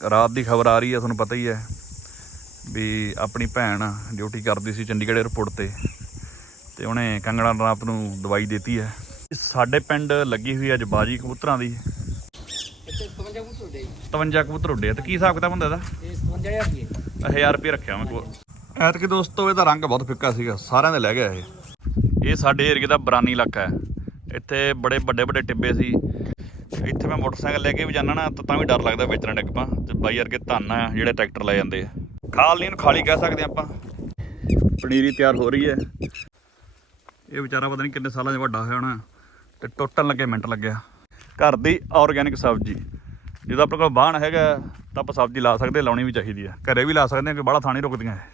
ਰਾਤ ਦੀ ਖਬਰ ਆ ਰਹੀ ਹੈ, ਤੁਹਾਨੂੰ ਪਤਾ ਹੀ ਹੈ ਵੀ ਆਪਣੀ ਭੈਣ ਡਿਊਟੀ ਕਰਦੀ ਸੀ ਚੰਡੀਗੜ੍ਹ 에ਅਰਪੋਰਟ ਤੇ ਤੇ ਉਹਨੇ ਕੰਗਣਾ ਰਾਤ ਨੂੰ ਦਵਾਈ ਦਿੱਤੀ ਹੈ। ਸਾਡੇ ਪਿੰਡ ਲੱਗੀ ਹੋਈ ਅੱਜ ਬਾਜੀ ਕਬੂਤਰਾਂ ਦੀ। ਇੱਥੇ 57 ਫੁੱਟ ਉੱਡੇ 57 ਕਬੂਤਰ ਉੱਡੇ ਆ ਤੇ ਕੀ ਹਿਸਾਬ ਕਿਤਾਬ ਹੁੰਦਾ ਇਹਦਾ? ਇਹ 57000 ਰੁਪਏ 1000 ਰੁਪਏ ਰੱਖਿਆ ਮੈਂ ਕੋਲ। ਐਤਕੀ ਦੋਸਤੋ, ਇਹਦਾ ਰੰਗ ਬਹੁਤ ਫਿੱਕਾ ਸੀਗਾ, ਸਾਰਿਆਂ ਦੇ ਲੈ ਗਿਆ ਇਹ। ਇਹ ਸਾਡੇ ਏਰੀਏ ਦਾ ਬਰਾਨੀ ਇਲਾਕਾ ਹੈ। ਇੱਥੇ ਬੜੇ ਵੱਡੇ ਵੱਡੇ ਟਿੱਬੇ ਸੀ ਇੱਥੇ ਮੈਂ ਮੋਟਰਸਾਈਕਲ ਲੈ ਕੇ ਵੀ ਜਾਣਾ ਨਾ, ਤਾਂ ਤਾਂ ਵੀ ਡਰ ਲੱਗਦਾ ਵੇਚਣਾ ਡਿੱਗ ਪਾਂ ਤੇ ਬਾਈ ਵਰਗੇ ਧੰਨ ਆ, ਜਿਹੜੇ ਟਰੈਕਟਰ ਲੈ ਜਾਂਦੇ ਆ। ਖਾਲ ਨਹੀਂ ਨੂੰ ਖਾਲੀ ਕਹਿ ਸਕਦੇ ਆਪਾਂ। ਪਨੀਰੀ ਤਿਆਰ ਹੋ ਰਹੀ ਹੈ। ਇਹ ਵਿਚਾਰਾ ਪਤਾ ਨਹੀਂ ਕਿੰਨੇ ਸਾਲਾਂ 'ਚ ਵੱਡਾ ਹੋਇਆ ਹੋਣਾ। ਤੇ ਟੁੱਟਣ ਲੱਗੇ, ਮਿੰਟ ਲੱਗਿਆ। ਘਰ ਦੀ ਆਰਗੈਨਿਕ ਸਬਜ਼ੀ। ਜਦੋਂ ਆਪਣੇ ਕੋਲ ਬਾਣ ਹੈਗਾ, ਤਾਂ ਆਪਾਂ ਸਬਜ਼ੀ ਲਾ ਸਕਦੇ, ਲਾਉਣੀ ਵੀ ਚਾਹੀਦੀ ਆ। ਘਰੇ ਵੀ ਲਾ ਸਕਦੇ ਆ, ਕਿ ਬਾਹਲਾ ਥਾਣੀ ਰੁਕਦੀਆਂ ਹੈ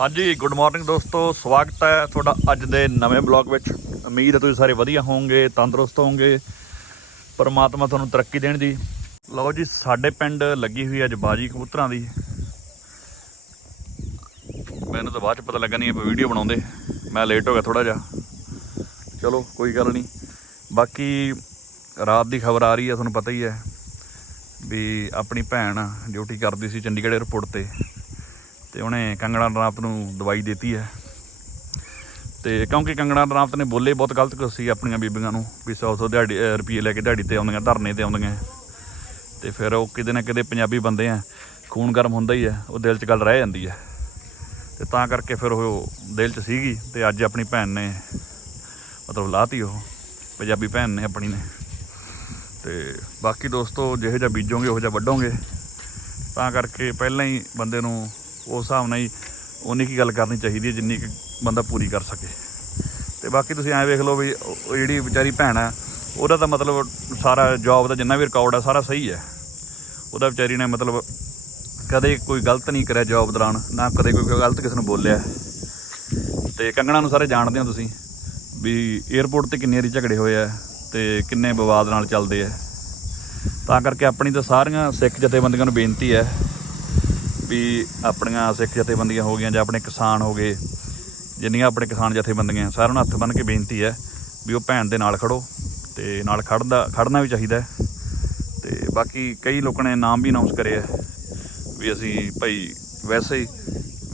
ਹਾਂਜੀ ਗੁੱਡ ਮਾਰਨਿੰਗ ਦੋਸਤੋ, ਸਵਾਗਤ ਹੈ ਤੁਹਾਡਾ ਅੱਜ ਦੇ ਨਵੇਂ ਬਲੌਗ ਵਿੱਚ। ਉਮੀਦ ਹੈ ਤੁਸੀਂ ਸਾਰੇ ਵਧੀਆ ਹੋਵੋਗੇ, ਤੰਦਰੁਸਤ ਹੋਵੋਗੇ, ਪਰਮਾਤਮਾ ਤੁਹਾਨੂੰ ਤਰੱਕੀ ਦੇਣ ਦੀ। ਲਓ ਜੀ, ਸਾਡੇ ਪਿੰਡ ਲੱਗੀ ਹੋਈ ਅੱਜ ਬਾਜੀ ਕਬੂਤਰਾਂ ਦੀ। ਮੈਨੂੰ ਤਾਂ ਬਾਅਦ ਚ ਪਤਾ ਲੱਗਾ ਨਹੀਂ ਆਪਾਂ ਵੀਡੀਓ ਬਣਾਉਂਦੇ। ਮੈਂ ਲੇਟ ਹੋ ਗਿਆ ਥੋੜਾ ਜਿਹਾ। ਚਲੋ, ਕੋਈ ਗੱਲ ਨਹੀਂ। ਬਾਕੀ ਰਾਤ ਦੀ ਖਬਰ ਆ ਰਹੀ ਹੈ, ਤੁਹਾਨੂੰ ਪਤਾ ਹੀ ਹੈ, ਵੀ ਆਪਣੀ ਭੈਣ ਡਿਊਟੀ ਕਰਦੀ ਸੀ ਚੰਡੀਗੜ੍ਹ 에ਅਰਪੋਰਟ ਤੇ ਤੇ ਉਹਨੇ ਕੰਗਣਾ ਰਣਾਵਤ ਨੂੰ ਦਵਾਈ ਦਿੱਤੀ ਹੈ। ਤੇ ਕਿਉਂਕਿ ਕੰਗਣਾ ਰਣਾਵਤ ਨੇ ਬੋਲੇ ਬਹੁਤ ਗਲਤ ਕੁਛ ਸੀ ਆਪਣੀਆਂ ਬੀਬੀਆਂ ਨੂੰ, ਵੀ 100 100 ਦਿਹਾੜੀ, ਅਹ, ਰੁਪਈਏ ਲੈ ਕੇ ਦਿਹਾੜੀ ਤੇ ਆਉਂਦੀਆਂ, ਧਰਨੇ ਤੇ ਆਉਂਦੀਆਂ। ਤੇ ਫਿਰ ਉਹ ਕਿਤੇ ਨਾ ਕਿਤੇ ਪੰਜਾਬੀ ਬੰਦੇ ਆ, ਖੂਨ ਗਰਮ ਹੁੰਦਾ ਹੀ ਹੈ ਉਹ ਦਿਲ 'ਚ ਗੱਲ ਰਹਿ ਜਾਂਦੀ ਹੈ ਤੇ ਤਾਂ ਕਰਕੇ ਫਿਰ ਉਹ ਦਿਲ 'ਚ ਸੀਗੀ ਤੇ ਅੱਜ ਆਪਣੀ ਭੈਣ ਨੇ ਮਤਲਬ ਲਾਤੀ ਉਹ, ਪੰਜਾਬੀ ਭੈਣ ਨੇ ਆਪਣੀ ਨੇ। ਤੇ ਬਾਕੀ ਦੋਸਤੋ, ਜਿਹੋ ਜਿਹਾ ਬੀਜੋਗੇ, ਉਹੋ ਜਿਹਾ ਵੱਢੋਗੇ। ਤਾਂ ਕਰਕੇ ਪਹਿਲਾਂ ਹੀ ਬੰਦੇ ਨੂੰ ਉਸ ਹਿਸਾਬ ਨਾਲ ਹੀ ਉਨੀ ਕੀ ਗੱਲ ਕਰਨੀ ਚਾਹੀਦੀ ਹੈ ਜਿੰਨੀ ਕਿ ਬੰਦਾ ਪੂਰੀ ਕਰ ਸਕੇ। ਤੇ ਬਾਕੀ ਤੁਸੀਂ ਐਂ ਵੇਖ ਲਓ ਵੀ ਉਹ ਜਿਹੜੀ ਵਿਚਾਰੀ ਭੈਣ ਹੈ, ਉਹਦਾ ਤਾਂ ਮਤਲਬ ਸਾਰਾ ਜੌਬ ਦਾ ਜਿੰਨਾ ਵੀ ਰਿਕਾਰਡ ਹੈ ਸਾਰਾ ਸਹੀ ਹੈ। ਉਹਦਾ ਵਿਚਾਰੀ ਨੇ ਮਤਲਬ ਕਦੇ ਕੋਈ ਗਲਤ ਨਹੀਂ ਕਰਿਆ ਜੌਬ ਦੌਰਾਨ, ਨਾ ਕਦੇ ਕੋਈ ਗਲਤ ਕਿਸੇ ਨੂੰ ਬੋਲਿਆ। ਤੇ ਕੰਗਣਾ ਨੂੰ ਸਾਰੇ ਜਾਣਦੇ ਹੋ ਤੁਸੀਂ ਵੀ 에어ਪੋਰਟ ਤੇ ਕਿੰਨੇ ਵਾਰੀ ਝਗੜੇ ਹੋਏ ਆ ਤੇ ਕਿੰਨੇ ਵਿਵਾਦ ਨਾਲ ਚੱਲਦੇ ਆ। ਤਾਂ ਕਰਕੇ ਆਪਣੀ ਤਾਂ ਸਾਰੀਆਂ ਸਿੱਖ ਜਥੇਬੰਦੀਆਂ ਨੂੰ ਬੇਨਤੀ ਹੈ ਵੀ ਆਪਣੀਆਂ ਸਿੱਖ ਜਥੇਬੰਦੀਆਂ ਹੋ ਗਈਆਂ ਜਾਂ ਆਪਣੇ ਕਿਸਾਨ ਹੋ ਗਏ, ਜਿੰਨੀਆਂ ਆਪਣੇ ਕਿਸਾਨ ਜਥੇਬੰਦੀਆਂ ਸਾਰਿਆਂ ਨੂੰ ਹੱਥ ਬੰਨ੍ਹ ਕੇ ਬੇਨਤੀ ਹੈ ਵੀ ਉਹ ਭੈਣ ਦੇ ਨਾਲ ਖੜੋ ਤੇ ਨਾਲ ਖੜਦਾ, ਖੜਨਾ ਵੀ ਚਾਹੀਦਾ ਹੈ ਤੇ ਬਾਕੀ ਕਈ ਲੋਕਾਂ ਨੇ ਨਾਮ ਵੀ ਅਨਾਉਂਸ ਕਰਿਆ ਵੀ ਅਸੀਂ ਭਾਈ ਵੈਸੇ ਹੀ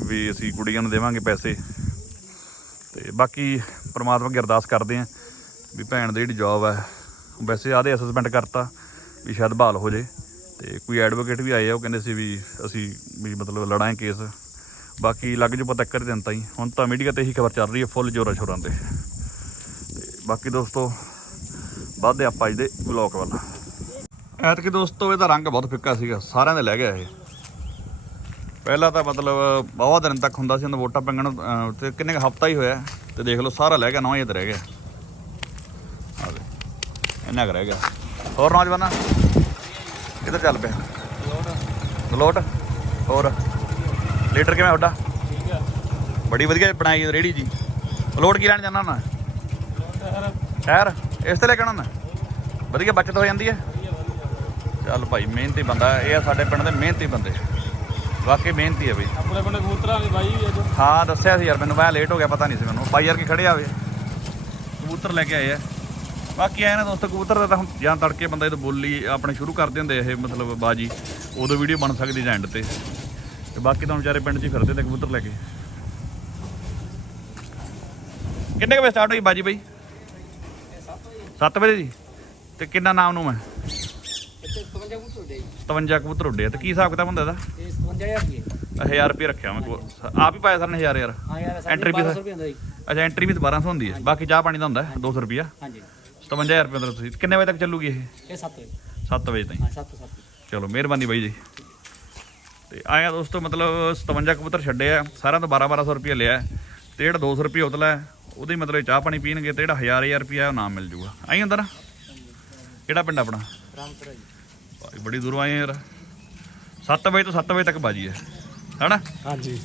ਵੀ ਅਸੀਂ ਕੁੜੀਆਂ ਨੂੰ ਦੇਵਾਂਗੇ ਪੈਸੇ ਤੇ ਬਾਕੀ ਪ੍ਰਮਾਤਮਾ ਅੱਗੇ ਅਰਦਾਸ ਕਰਦੇ ਆਂ ਵੀ ਭੈਣ ਦੀ ਜਿਹੜੀ ਜੌਬ ਹੈ, ਵੈਸੇ ਆਦੇ ਅਸੈਸਮੈਂਟ ਕਰਤਾ ਵੀ ਸ਼ਾਇਦ ਬਹਾਲ ਹੋ ਜੇ ਤੇ ਕੋਈ ਐਡਵੋਕੇਟ ਵੀ ਆਏ ਆ, ਉਹ ਕਹਿੰਦੇ ਸੀ ਵੀ ਅਸੀਂ ਵੀ ਮਤਲਬ ਲੜਾਂ ਕੇਸ ਬਾਕੀ ਲੱਗ ਜੂ ਪਤਾ ਕਰ ਦਿਨ ਤਾਈ। ਹੁਣ ਤਾਂ ਮੀਡੀਆ ਤੇ ਹੀ ਖਬਰ ਚੱਲ ਰਹੀ ਹੈ ਫੁੱਲ ਜੋਰਾਂ ਸ਼ੋਰਾਂ ਤੇ। ਤੇ ਬਾਕੀ ਦੋਸਤੋ, ਵੱਧਦੇ ਆਪਾਂ ਅੱਜ ਦੇ ਵਲੌਗ ਵੱਲ। ਐਤਕੀ ਦੋਸਤੋ ਇਹਦਾ ਰੰਗ ਬਹੁਤ ਫਿੱਕਾ ਸੀਗਾ, ਸਾਰਿਆਂ ਦੇ ਲੈ ਗਿਆ ਇਹ। ਪਹਿਲਾਂ ਤਾਂ ਮਤਲਬ ਬਹੁਤ ਦਿਨ ਤੱਕ ਹੁੰਦਾ ਸੀ ਉਹਨਾਂ ਵੋਟਾਂ ਪੈਣ ਤੇ ਕਿੰਨੇ ਕੁ ਹਫਤਾ ਹੀ ਹੋਇਆ ਤੇ ਦੇਖ ਲਓ, ਸਾਰਾ ਲੈ ਗਿਆ, ਨਾ ਇਹ ਤੇ ਰਹਿ ਗਿਆ। ਆ ਇੰਨਾ ਕੁ ਰਹਿ ਗਿਆ। ਹੋਰ ਨੌਜਵਾਨਾਂ? ਕਿੱਧਰ ਚੱਲ ਪਿਆ? ਗਲੋਟ ਹੋਰ? ਲੀਟਰ ਕਿਵੇਂ ਤੁਹਾਡਾ? ਠੀਕ ਆ ਬੜੀ ਵਧੀਆ ਬਣਾਈ ਰੇੜੀ ਜੀ। ਲੋਟ ਕੀ ਲੈਣ ਜਾਣਾ ਨਾ ਸ਼ਹਿਰ। ਇਸ ਤੇ ਲੈ ਕੇ ਆਉਣਾ ਨਾ ਵਧੀਆ ਬਚਤ ਹੋ ਜਾਂਦੀ ਹੈ। ਚੱਲ ਭਾਈ ਮਿਹਨਤੀ ਬੰਦਾ। ਇਹ ਆ ਸਾਡੇ ਪਿੰਡ ਦੇ ਮਿਹਨਤੀ ਬੰਦੇ। ਵਾਕਈ ਮਿਹਨਤੀ ਹੈ ਬਈ। ਆਪਣੇ ਪਿੰਡ ਕਬੂਤਰਾਂ ਦੀ ਬਾਈ ਵੀ ਅੱਜ ਹਾਂ ਦੱਸਿਆ ਸੀ ਯਾਰ ਮੈਨੂੰ ਮੈਂ ਲੇਟ ਹੋ ਗਿਆ ਪਤਾ ਨਹੀਂ ਸੀ ਮੈਨੂੰ। ਬਾਈ ਯਾਰ ਕੀ ਖੜੇ ਆਵੇ ਕਬੂਤਰ ਲੈ ਕੇ ਆਏ ਆ। ਬਾਕੀ ਆਏ ਨਾ ਦੋਸਤੋ ਕਬੂਤਰ ਦਾ ਤਾਂ ਹੁਣ ਜਾਂ ਤੜਕੇ ਬੰਦਾ ਜਦੋਂ ਬੋਲੀ ਆਪਣੇ ਸ਼ੁਰੂ ਕਰਦੇ ਹੁੰਦੇ ਇਹ ਮਤਲਬ ਬਾਜੀ ਉਦੋਂ ਵੀਡੀਓ ਬਣ ਸਕਦੀ ਜਾਂ ਐਂਡ ਤੇ। ਤੇ ਬਾਕੀ ਤਾਂ ਵਿਚਾਰੇ ਪਿੰਡ 'ਚ ਫਿਰਦੇ ਤੇ ਕਬੂਤਰ ਲੈ ਕੇ। ਕਿੰਨੇ ਵਜੇ ਸਟਾਰਟ ਹੋਈ ਬਾਜੀ ਬਈ? 7 ਵਜੇ ਜੀ ਤੇ ਕਿੰਨਾ ਨਾਮ ਨੂੰ ਮੈਂ ਇੱਥੇ 57 ਫੁੱਟ ਉੱਡੇ 57 ਕਬੂਤਰ ਉੱਡੇ ਤੇ ਕੀ ਹਿਸਾਬ ਕਿਤਾਬ ਹੁੰਦਾ ਇਹਦਾ? ਇਹ 57000 ਰੁਪਏ 1000 ਰੁਪਏ ਰੱਖਿਆ ਮੈਂ ਆਪ ਹੀ ਪਾਇਆ ਸਰ ਨੇ 1000 ਯਾਰ ਹਾਂ ਯਾਰ Entry ਸਾਡੀ fees 1200 ਰੁਪਏ ਹੁੰਦਾ ਜੀ। ਅੱਛਾ ਐਂਟਰੀ ਵੀ 1200 ਹੁੰਦੀ ਹੈ। ਬਾਕੀ ਚਾਹ ਪਾਣੀ ਦਾ ਹੁੰਦਾ ਹੈ? 200 ਰੁਪਿਆ ਹਾਂਜੀ। 57000 ਰੁਪਏ ਦਾ ਤੁਸੀਂ। ਕਿੰਨੇ ਵਜੇ ਤੱਕ ਚੱਲੂਗੀ ਇਹ? ਇਹ 7 ਵਜੇ। 7 ਵਜੇ ਤਾਈਂ। ਹਾਂ 7 7 ਚਲੋ ਮਿਹਰਬਾਨੀ ਬਾਈ ਜੀ। ਤੇ ਆਇਆ ਦੋਸਤੋ ਮਤਲਬ 57 ਕਬੂਤਰ ਛੱਡੇ ਆ ਸਾਰਿਆਂ ਤੋਂ 12 1200 ਰੁਪਏ ਲਿਆ। ਤੇ ਜਿਹੜਾ 200 ਰੁਪਏ ਉਤਲਾ ਹੈ। ਉਹਦੇ ਮਤਲਬ ਚਾਹ ਪਾਣੀ ਪੀਣਗੇ ਤੇ ਜਿਹੜਾ 1000 1000 ਰੁਪਏ ਉਹ ਨਾਮ ਮਿਲ ਜੂਗਾ। ਆਈ ਹੁੰਦਾ ਨਾ ਕਿਹੜਾ ਪਿੰਡ ਆਪਣਾ? ਰਾਮਪੁਰਾ ਜੀ। ਭਾਈ ਬੜੀ ਦੂਰੋਂ ਆਏ ਯਾਰ। 7 ਵਜੇ ਤੋਂ 7 ਵਜੇ ਤੱਕ ਬਾਜੀ ਹੈ। ਹੈਨਾ? ਹਾਂਜੀ।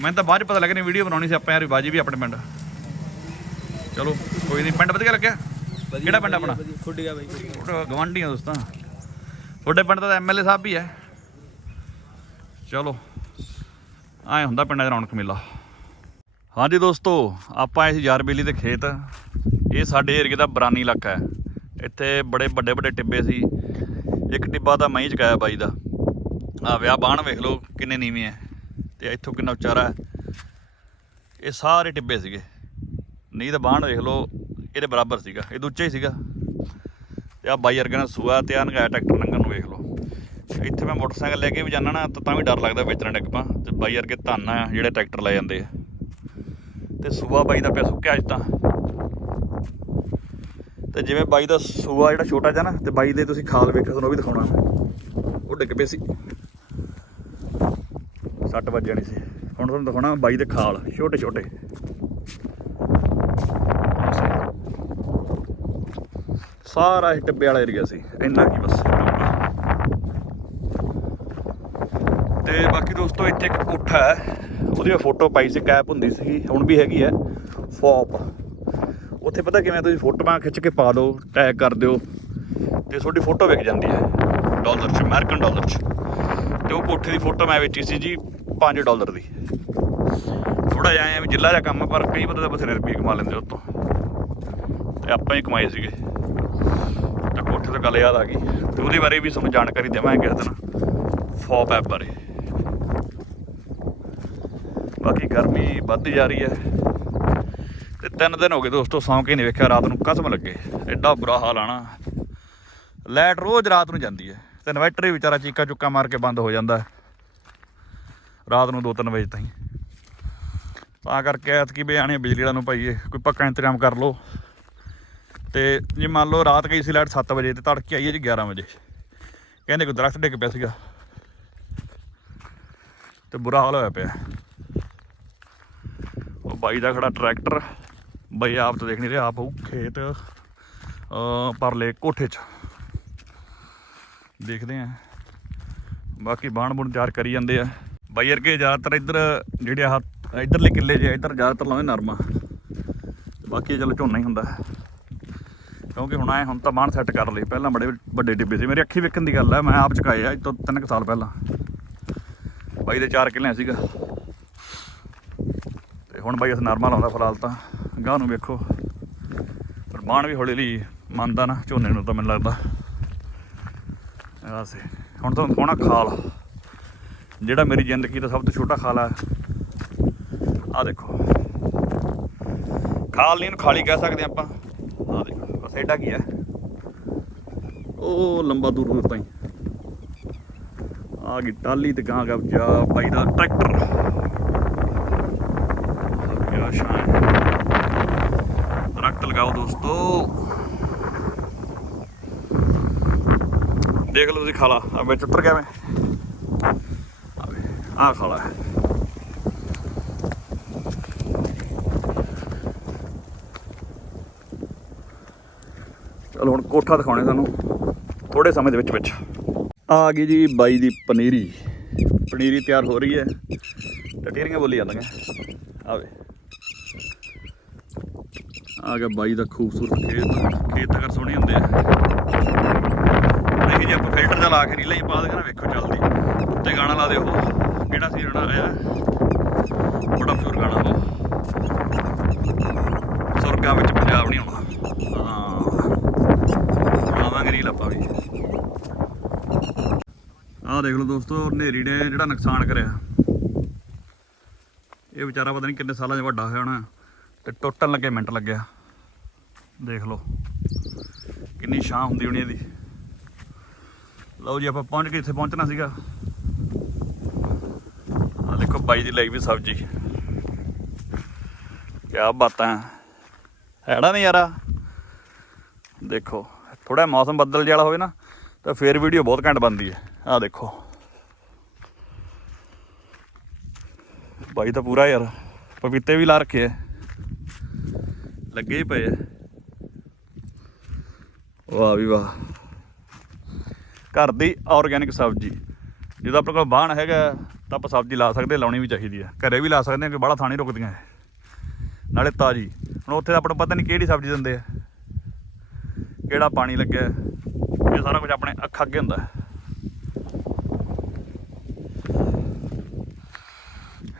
ਮੈਨੂੰ ਤਾਂ ਬਾਅਦ ਚ ਪਤਾ ਲੱਗਿਆ ਨਹੀਂ ਵੀਡੀਓ ਬਣਾਉਣੀ ਸੀ ਆਪਾਂ ਯਾਰ ਵੀ ਬਾਜੀ ਵੀ ਆਪਣੇ ਪਿੰਡ। ਚਲੋ ਕੋਈ ਨਹੀਂ ਪਿੰਡ ਵਧੀਆ ਲੱਗਿਆ? ਕਿਹੜਾ ਪਿੰਡ ਆਪਣਾ? ਖੁੱਡੀਆ ਬਾਈ ਗਵਾਂਢੀਆਂ ਦੋਸਤਾਂ। ਤੁਹਾਡੇ ਪਿੰਡ ਦਾ ਤਾਂ ਐਮਐਲਏ ਸਾਹਿਬ ਵੀ ਹੈ। ਚਲੋ ਐ ਹੁੰਦਾ ਪਿੰਡਾਂ 'ਚ ਰੌਣਕ ਮੇਲਾ। ਹਾਂਜੀ ਦੋਸਤੋ ਆਪਾਂ ਆਏ ਸੀ ਯਾਰਬੇਲੀ ਦੇ ਖੇਤ। ਇਹ ਸਾਡੇ ਏਰੀਏ ਦਾ ਬਰਾਨੀ ਇਲਾਕਾ ਹੈ। ਇੱਥੇ ਬੜੇ ਵੱਡੇ ਵੱਡੇ ਟਿੱਬੇ ਸੀ। ਇੱਕ ਟਿੱਬਾ ਤਾਂ ਮੈਂ ਹੀ ਚਕਾਇਆ ਬਾਈ ਦਾ। ਆ ਵਿਆਹ ਬਾਣ ਵੇਖ ਲਓ ਕਿੰਨੇ ਨੀਵੇਂ ਹੈ ਤੇ ਇੱਥੋਂ ਕਿੰਨਾ ਉਚਾਰਾ ਹੈ। ਇਹ ਸਾਰੇ ਟਿੱਬੇ ਸੀਗੇ। ਨਹੀਂ ਤਾਂ ਬਾਣ ਵੇਖ ਲਓ। ਇਹਦੇ ਬਰਾਬਰ ਸੀਗਾ, ਇਹ ਦੂਜਾ ਹੀ ਸੀਗਾ। ਤੇ ਆ ਬਾਈ ਵਰਗਾ ਨੇ ਸੂਆ ਤੇ ਆ ਨਗਾਇਆ ਟਰੈਕਟਰ ਲੰਘਣ ਨੂੰ, ਵੇਖ ਲਓ। ਇੱਥੇ ਮੈਂ ਮੋਟਰਸਾਈਕਲ ਲੈ ਕੇ ਵੀ ਜਾਣਾ ਨਾ, ਤਾਂ ਤਾਂ ਵੀ ਡਰ ਲੱਗਦਾ ਵੇਚਣਾ ਡਿੱਗ ਪਾਂ। ਤੇ ਬਾਈ ਵਰਗੇ ਧੰਨ ਆ, ਜਿਹੜੇ ਟਰੈਕਟਰ ਲੈ ਜਾਂਦੇ ਆ। ਤੇ ਸੂਆ ਬਾਈ ਦਾ ਪਿਆ ਸੁੱਕਿਆ ਅੱਜ ਤਾਂ। ਤੇ ਜਿਵੇਂ ਬਾਈ ਦਾ ਸੂਆ ਜਿਹੜਾ ਛੋਟਾ ਜਿਹਾ ਨਾ, ਤੇ ਬਾਈ ਦੇ ਤੁਸੀਂ ਖਾਲ ਵੇਖੋ ਤੁਹਾਨੂੰ ਉਹ ਵੀ ਦਿਖਾਉਣਾ। ਉਹ ਡਿੱਗ ਪਏ ਸੀ। ਸੱਟ ਵੱਜ ਜਾਣੀ ਸੀ। ਹੁਣ ਤੁਹਾਨੂੰ ਦਿਖਾਉਣਾ ਬਾਈ ਦੇ ਖਾਲ ਛੋਟੇ ਛੋਟੇ ਸਾਰਾ ਇਹ ਟੱਬੇ ਵਾਲਾ ਏਰੀਆ ਸੀ, ਇੰਨਾ ਕੀ ਬਸ। ਤੇ ਬਾਕੀ ਦੋਸਤੋ, ਇੱਥੇ ਇੱਕ ਕੋਠਾ ਹੈ, ਉਹਦੀ ਮੈਂ ਫੋਟੋ ਪਾਈ ਸੀ, ਕੈਪ ਹੁੰਦੀ ਸੀ ਹੁਣ ਵੀ ਹੈਗੀ ਹੈ, ਫੌਪ। ਉੱਥੇ ਪਤਾ ਕਿਵੇਂ ਤੁਸੀਂ ਫੋਟੋਆਂ ਖਿੱਚ ਕੇ ਪਾ ਦਿਓ ਟੈਗ ਕਰ ਦਿਓ, ਤੇ ਤੁਹਾਡੀ ਫੋਟੋ ਵਿਕ ਜਾਂਦੀ ਹੈ ਡਾਲਰ 'ਚ ਅਮਰੀਕਨ ਡਾਲਰ 'ਚ। ਤੇ ਉਹ ਕੋਠੇ ਦੀ ਫੋਟੋ ਮੈਂ ਵੇਚੀ ਸੀ ਜੀ 5 ਡਾਲਰ ਦੀ। ਥੋੜਾ ਜਿਹਾ ਐਂ ਵੀ ਜਿੱਲਾ ਜਿਹਾ ਕੰਮ ਪਰ ਕਈ ਬੰਦੇ ਤਾਂ ਬਥੇਰੇ ਰੁਪਏ ਕਮਾ ਲੈਂਦੇ ਉਹ ਤੋਂ ਤੇ ਆਪਾਂ ਹੀ ਕਮਾਏ ਸੀਗੇ। ਤਾਂ ਤੋਂ ਗੱਲ ਯਾਦ ਆ ਗਈ। ਤੇ ਉਹਦੇ ਬਾਰੇ ਵੀ ਤੁਹਾਨੂੰ ਜਾਣਕਾਰੀ ਦੇਵਾਂਗੇ ਕਿਸੇ ਦਿਨ। ਫੌਪ ਐਪ ਬਾਰੇ। ਬਾਕੀ ਗਰਮੀ ਵੱਧਦੀ ਜਾ ਰਹੀ ਹੈ। ਤੇ ਤਿੰਨ ਦਿਨ ਹੋ ਗਏ ਦੋਸਤੋ ਸੌਂ ਕੇ ਨਹੀਂ ਵੇਖਿਆ, ਰਾਤ ਨੂੰ ਕਸਮ ਲੱਗੇ। ਐਡਾ ਬੁਰਾ ਹਾਲ ਆਣਾ ਲਾਈਟ ਰੋਜ਼ ਰਾਤ ਨੂੰ ਜਾਂਦੀ ਹੈ। ਤੇ ਇਨਵਰਟਰ ਹੀ ਵਿਚਾਰਾ ਚੀਕਾ ਚੁੱਕਾ ਮਾਰ ਕੇ ਬੰਦ ਹੋ ਜਾਂਦਾ ਰਾਤ ਨੂੰ 2-3 ਵਜੇ ਤਾਈਂ। ਤਾਂ ਕਰਕੇ ਐਤਕੀ ਬਿਆਣੇ ਬਿਜਲੀ ਵਾਲਿਆਂ ਨੂੰ ਭਾਈਏ, ਕੋਈ ਪੱਕਾ ਇੰਤਜ਼ਾਮ ਕਰ ਲਓ। ਤੇ ਜੇ ਮੰਨ ਲਓ ਰਾਤ ਗਈ ਸੀ ਲਾਈਟ 7 ਵਜੇ ਤੇ ਤੜਕੇ ਆਈ ਹੈ ਜੀ 11 ਵਜੇ। ਕਹਿੰਦੇ ਕੋਈ ਦਰਖਤ ਡਿੱਗ ਪਿਆ ਸੀਗਾ। ਤੇ ਬੁਰਾ ਹਾਲ ਹੋਇਆ ਪਿਆ। ਉਹ ਬਾਈ ਦਾ ਖੜਾ ਟਰੈਕਟਰ। ਬਾਈ ਆਪ ਤਾਂ ਦੇਖ ਨਹੀਂ ਰਿਹਾ, ਆਪ ਉਹ ਖੇਤ ਪਰਲੇ ਕੋਠੇ 'ਚ। ਦੇਖਦੇ ਆ ਬਾਕੀ ਬਾਣ ਬੁਣ ਤਿਆਰ ਕਰੀ ਜਾਂਦੇ ਆ। ਬਾਈ ਵਰਗੇ ਜ਼ਿਆਦਾਤਰ ਇੱਧਰ ਜਿਹੜੇ ਆ ਇੱਧਰਲੇ ਕਿੱਲੇ ਜੇ ਇੱਧਰ ਜ਼ਿਆਦਾਤਰ ਲਾਉਂਦੇ ਨਰਮਾ। ਬਾਕੀ ਚਲੋ ਝੋਨਾ ਹੀ ਹੁੰਦਾ। ਕਿਉਂਕਿ ਹੁਣ ਆਏ ਹੁਣ ਤਾਂ ਬਾਣ ਸੈੱਟ ਕਰ ਲਈ। ਪਹਿਲਾਂ ਬੜੇ ਵੱਡੇ ਡਿੱਬੇ ਸੀ। ਮੇਰੀ ਅੱਖੀ ਵੇਖਣ ਦੀ ਗੱਲ ਹੈ ਮੈਂ ਆਪ ਚੁਕਾਏ ਆ ਅੱਜ ਤੋਂ ਤਿੰਨ ਕੁ ਸਾਲ ਪਹਿਲਾਂ। ਬਾਈ ਦੇ 4 ਕਿੱਲੇ ਸੀਗਾ। ਤੇ ਹੁਣ ਬਾਈ ਅਸ ਨਰਮਾ ਆਉਂਦਾ ਫਿਲਹਾਲ ਤਾਂ। ਗਾਹ ਨੂੰ ਵੇਖੋ। ਪਰ ਬਾਣ ਵੀ ਹੌਲੀ ਹੌਲੀ ਮੰਨਦਾ ਨਾ, ਝੋਨੇ ਨੂੰ ਤਾਂ ਮੈਨੂੰ ਲੱਗਦਾ। ਆਸੇ ਹੁਣ ਤੁਹਾਨੂੰ ਕੋਣਾ ਖਾਲ। ਜਿਹੜਾ ਮੇਰੀ ਜ਼ਿੰਦਗੀ ਦਾ ਸਭ ਤੋਂ ਛੋਟਾ ਖਾਲ ਹੈ ਆ ਦੇਖੋ। ਖਾਲ ਨਹੀਂ ਖਾਲੀ ਕਹਿ ਸਕਦੇ ਆਪਾਂ। ਆ ਦੇਖੋ। ਬਸ ਐਡਾ ਕੀ ਹੈ ਉਹ ਲੰਬਾ ਦੂਰ ਦੂਰ ਤਾਈਂ। ਆ ਗਈ ਟਾਲੀ ਤੇ ਗਾਂ ਜਾ ਬਾਈ ਦਾ ਟਰੈਕਟਰ। ਕੀ ਸ਼ਾਨ। ਦਰਖਤ ਲਗਾਓ ਦੋਸਤੋ। ਦੇਖ ਲਓ ਤੁਸੀਂ ਖਾਲਾ। ਆ ਵਿੱਚ ਉੱਤਰ ਗਿਆ ਮੈਂ ਆ ਖਾਲਾ। ਚਲੋ ਹੁਣ ਕੋਠਾ ਦਿਖਾਉਣੇ ਸਾਨੂੰ ਥੋੜੇ ਸਮੇਂ ਦੇ ਵਿੱਚ ਵਿੱਚ। ਆ ਗਈ ਜੀ ਬਾਈ ਦੀ ਪਨੀਰੀ। ਪਨੀਰੀ ਤਿਆਰ ਹੋ ਰਹੀ ਹੈ। ਟਟੀਰੀਆਂ ਬੋਲੀ ਜਾਂਦੀਆਂ। ਆਵੇ। ਆ ਗਿਆ ਬਾਈ ਦਾ ਖੂਬਸੂਰਤ ਖੇਤ। ਖੇਤ ਤਾਂ ਕਰ ਸੋਹਣੇ ਹੁੰਦੇ ਆ। ਦੇਖੀ ਜੀ, ਆਪਾਂ ਫਿਲਟਰ ਜਿਹਾ ਲਾ ਕੇ ਰੀਲਾਂ ਹੀ ਪਾ ਦੇਗਾ ਨਾ, ਵੇਖੋ ਚੱਲਦੀ। ਉੱਤੇ ਗਾਣਾ ਲਾ ਦਿਓ। ਕਿਹੜਾ ਸੀ ਜਿਹੜਾ ਆਇਆ? ਬੜਾ ਮਸ਼ਹੂਰ ਗਾਣਾ ਉਹ। ਸੁਰਗਾਂ ਵਿੱਚ ਪੰਜਾਬ ਨਹੀਂ ਆਉਣਾ ਹਾਂ ਬਣਾਵਾਂਗੇ ਰੀਲ ਆਪਾਂ ਵੀ ਆਹ ਦੇਖ ਲਓ ਦੋਸਤੋ, ਹਨੇਰੀ ਨੇ ਜਿਹੜਾ ਨੁਕਸਾਨ ਕਰਿਆ। ਇਹ ਵਿਚਾਰਾ ਪਤਾ ਨਹੀਂ ਕਿੰਨੇ ਸਾਲਾਂ 'ਚ ਵੱਡਾ ਹੋਇਆ ਹੋਣਾ, ਤੇ ਟੁੱਟਣ ਲੱਗੇ, ਮਿੰਟ ਲੱਗਿਆ। ਦੇਖ ਲਓ, ਕਿੰਨੀ ਛਾਂ ਹੁੰਦੀ ਹੋਣੀ ਇਹਦੀ। ਲਓ ਜੀ, ਆਪਾਂ ਪਹੁੰਚ ਕੇ ਇੱਥੇ ਪਹੁੰਚਣਾ ਸੀਗਾ। ਆ ਦੇਖੋ, ਬਾਈ ਦੀ ਲਈ ਵੀ ਸਬਜ਼ੀ। ਕਿਆ ਬਾਤਾਂ ਹੈੜਾ ਨਹੀਂ ਯਾਰਾ ਦੇਖੋ ਥੋੜਾ ਮੌਸਮ ਬੱਦਲ ਜਿਹਾ ਹੋਵੇ ਨਾ, ਤਾਂ ਫੇਰ ਵੀਡੀਓ ਬਹੁਤ ਘੈਂਟ ਬਣਦੀ ਹੈ। ਆ ਦੇਖੋ। ਬਾਈ ਤਾਂ ਪੂਰਾ ਯਾਰ, ਪਪੀਤੇ ਵੀ ਲਾ ਰੱਖੇ ਐ। ਲੱਗੇ ਹੀ ਪਏ ਐ। ਵਾਹ ਵੀ ਵਾਹ। ਘਰ ਦੀ ਆਰਗੈਨਿਕ ਸਬਜ਼ੀ। ਜਦੋਂ ਆਪਣੇ ਕੋਲ ਬਾਣ ਹੈਗਾ, ਤਾਂ ਆਪਾਂ ਸਬਜ਼ੀ ਲਾ ਸਕਦੇ, ਲਾਉਣੀ ਵੀ ਚਾਹੀਦੀ ਹੈ ਘਰੇ ਵੀ ਲਾ ਸਕਦੇ ਹਾਂ, ਕਿ ਬਾਹਲਾ ਥਾਣੀ ਰੁਕਦੀਆਂ ਹੈ ਨਾਲੇ ਤਾਜੀ। ਹੁਣ ਉੱਥੇ ਤਾਂ ਆਪਾਂ ਨੂੰ ਪਤਾ ਨਹੀਂ ਕਿਹੜੀ ਸਬਜ਼ੀ ਦਿੰਦੇ ਆ ਕਿਹੜਾ ਪਾਣੀ ਲੱਗਿਆ। ਇਹ ਸਾਰਾ ਕੁਝ ਆਪਣੇ ਅੱਖਾਂ ਅੱਗੇ ਹੁੰਦਾ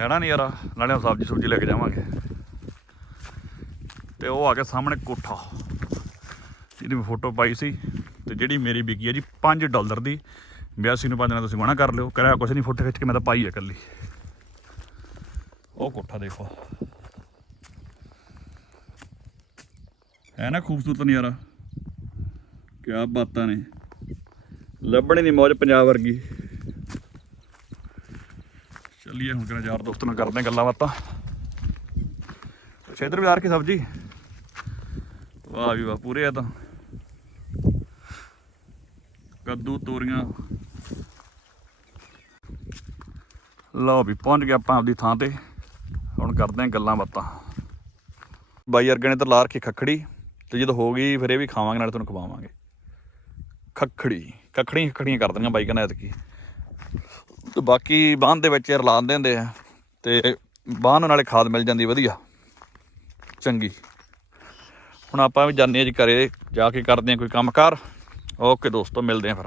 ਹੈ ਨਾ ਨਹੀਂ ਯਾਰ? ਨਾਲੇ ਸਬਜ਼ੀ ਸੁਬਜ਼ੀ ਲੈ ਕੇ ਜਾਵਾਂਗੇ। ਤੇ ਉਹ ਆ ਕੇ ਸਾਹਮਣੇ ਕੋਠਾ। ਜਿਹਦੀ ਮੈਂ ਫੋਟੋ ਪਾਈ ਸੀ। ਤੇ ਜਿਹੜੀ ਮੇਰੀ ਵਿਕੀ ਹੈ ਜੀ 5 ਡਾਲਰ ਦੀ। 82 ਨੂੰ ਪੰਜ ਨਾਲ ਤੁਸੀਂ ਮਨਾ ਕਰ ਲਿਓ। ਕਰਿਆ ਕੁਛ ਨਹੀਂ ਫੋਟੋ ਖਿੱਚ ਕੇ ਮੈਂ ਤਾਂ ਪਾਈ ਹੈ ਇਕੱਲੀ। ਉਹ ਕੋਠਾ ਦੇਖੋ। ਹੈ ਨਾ ਖੂਬਸੂਰਤ ਨਜ਼ਾਰਾ? ਕਿਆ ਬਾਤਾਂ ਨੇ। ਲੱਭਣੀ ਨਹੀਂ ਮੌਜ ਪੰਜਾਬ ਵਰਗੀ। ਚੱਲੀਏ ਹੁਣ ਕਿਹੜਾ ਯਾਰ ਦੋਸਤ ਨਾਲ ਕਰਦੇ ਗੱਲਾਂ ਬਾਤਾਂ। ਅੱਛਾ, ਇਧਰ ਵੀ ਆ ਸਬਜੀ? ਵਾਹ ਵੀ ਵਾਹ, ਪੂਰੇ ਆ ਤਾਂ। ਕੱਦੂ, ਤੋਰੀਆਂ। ਲਓ ਵੀ, ਪਹੁੰਚ ਗਏ ਆਪਾਂ ਆਪਦੀ ਥਾਂ ਤੇ। ਹੁਣ ਕਰਦੇ ਹਾਂ ਗੱਲਾਂ ਬਾਤਾਂ। ਬਾਈ ਅਰਗੇ ਨੇ ਤਾਂ ਲਾ ਰੱਖੀ ਖੱਖੜੀ, ਤੇ ਜਦੋਂ ਹੋ ਗਈ ਫਿਰ ਇਹ ਵੀ ਖਾਵਾਂਗੇ, ਨਾਲੇ ਤੁਹਾਨੂੰ ਖਵਾਵਾਂਗੇ। ਖੱਖੜੀ ਖੱਖੜੀਆਂ ਖੱਖੜੀਆਂ ਕਰ ਦੇਣੀਆਂ ਬਾਈ ਕਹਿੰਦਾ ਐਤਕੀ। ਤੇ ਬਾਕੀ ਬਾਂਹ ਦੇ ਵਿੱਚ ਰਲਾ ਦਿੰਦੇ ਆ ਤੇ ਬਾਂਹ ਨਾਲੇ ਖਾਦ ਮਿਲ ਜਾਂਦੀ ਵਧੀਆ। ਚੰਗੀ। ਹੁਣ ਆਪਾਂ ਵੀ ਜਾਣੇ ਜੀ ਘਰੇ ਜਾ ਕੇ ਕਰਦੇ ਆ ਕੋਈ ਕੰਮਕਾਰ। ਓਕੇ ਦੋਸਤੋ, ਮਿਲਦੇ ਆ ਫਿਰ।